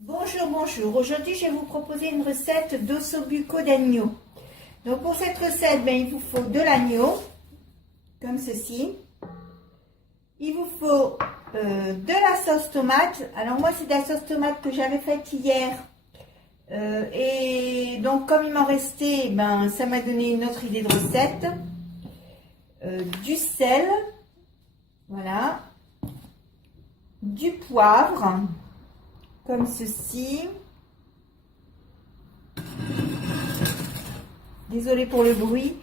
Bonjour, bonjour. Aujourd'hui, je vais vous proposer une recette d'ossobuco d'agneau. Donc, pour cette recette, il vous faut de l'agneau, comme ceci. Il vous faut de la sauce tomate. Alors, moi, c'est de la sauce tomate que j'avais faite hier. Et donc, comme il m'en restait, ça m'a donné une autre idée de recette. Du sel, voilà. Du poivre, comme ceci. Désolée pour le bruit.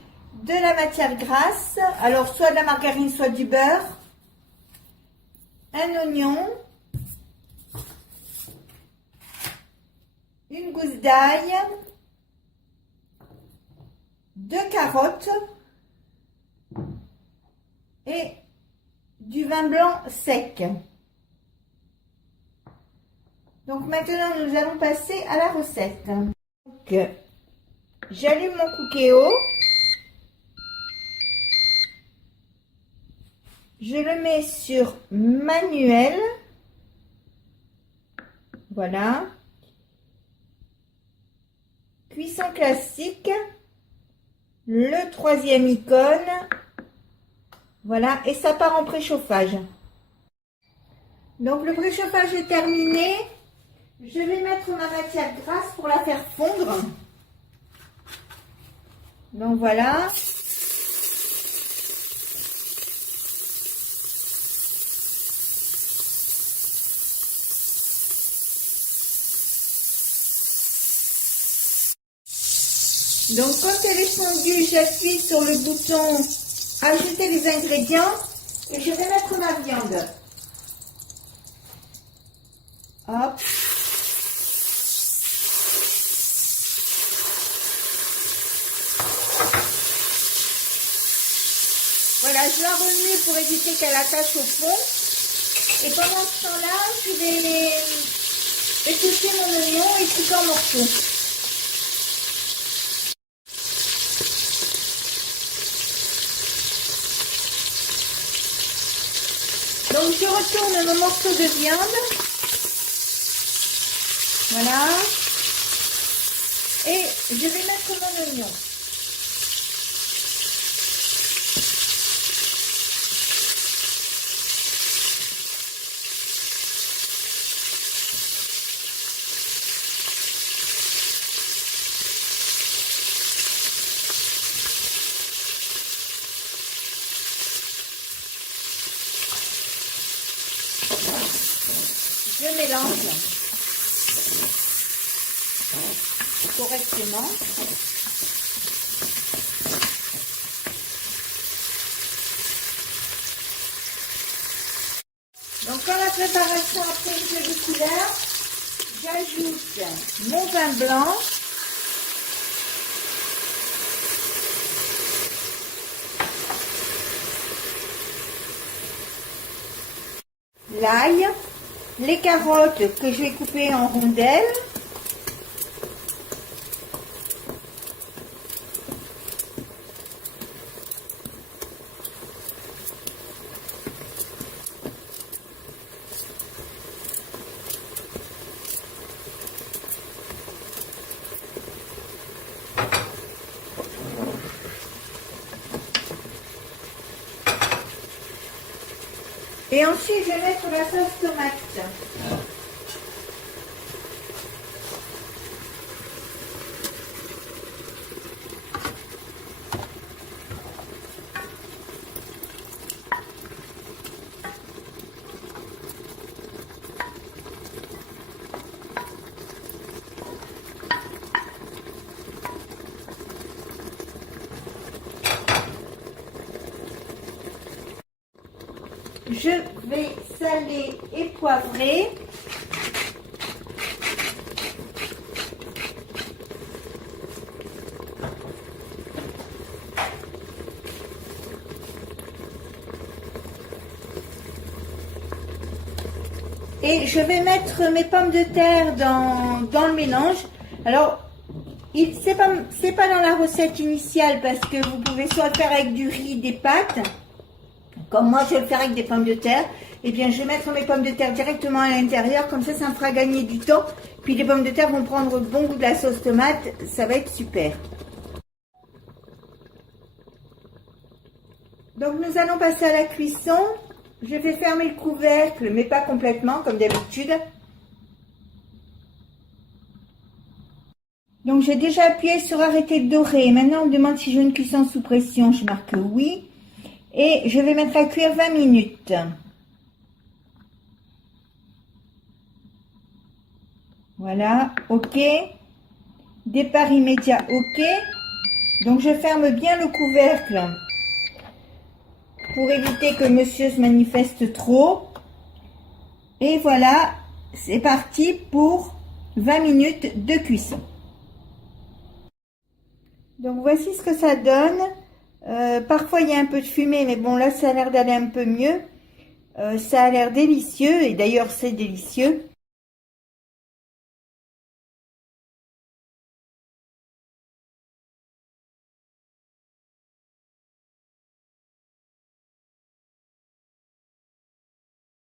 De la matière grasse, alors soit de la margarine, soit du beurre. Un oignon. Une gousse d'ail. 2 carottes. Et du vin blanc sec. Donc maintenant, nous allons passer à la recette. Donc, j'allume mon Cookéo. Je le mets sur manuel. Voilà. Cuisson classique. Le 3e icône. Voilà. Et ça part en préchauffage. Donc le préchauffage est terminé. Je vais mettre ma matière grasse pour la faire fondre. Donc voilà. Donc quand elle est fondue, j'appuie sur le bouton ajouter les ingrédients et je vais mettre ma viande. Hop. Voilà, je la remue pour éviter qu'elle attache au fond. Et pendant ce temps-là, je vais éplucher mon oignon et couper en morceaux. Donc je retourne mon morceau de viande. Voilà. Et je vais mettre mon oignon. Je mélange correctement. Donc quand la préparation a pris un peu de couleur, j'ajoute mon vin blanc. L'ail, les carottes que je vais couper en rondelles. Et ensuite, je vais mettre la sauce tomate. Je vais saler et poivrer. Et je vais mettre mes pommes de terre dans le mélange. Alors, c'est pas dans la recette initiale parce que vous pouvez soit faire avec du riz, des pâtes, comme moi je vais le faire avec des pommes de terre, eh bien je vais mettre mes pommes de terre directement à l'intérieur, comme ça me fera gagner du temps. Puis les pommes de terre vont prendre le bon goût de la sauce tomate, ça va être super. Donc nous allons passer à la cuisson. Je vais fermer le couvercle, mais pas complètement comme d'habitude. Donc j'ai déjà appuyé sur arrêter de dorer. Maintenant on me demande si je veux une cuisson sous pression. Je marque oui. Et je vais mettre à cuire 20 minutes. Voilà, ok. Départ immédiat, ok. Donc je ferme bien le couvercle pour éviter que monsieur se manifeste trop. Et voilà, c'est parti pour 20 minutes de cuisson. Donc voici ce que ça donne. Parfois il y a un peu de fumée, mais bon là ça a l'air d'aller un peu mieux. Ça a l'air délicieux et d'ailleurs c'est délicieux.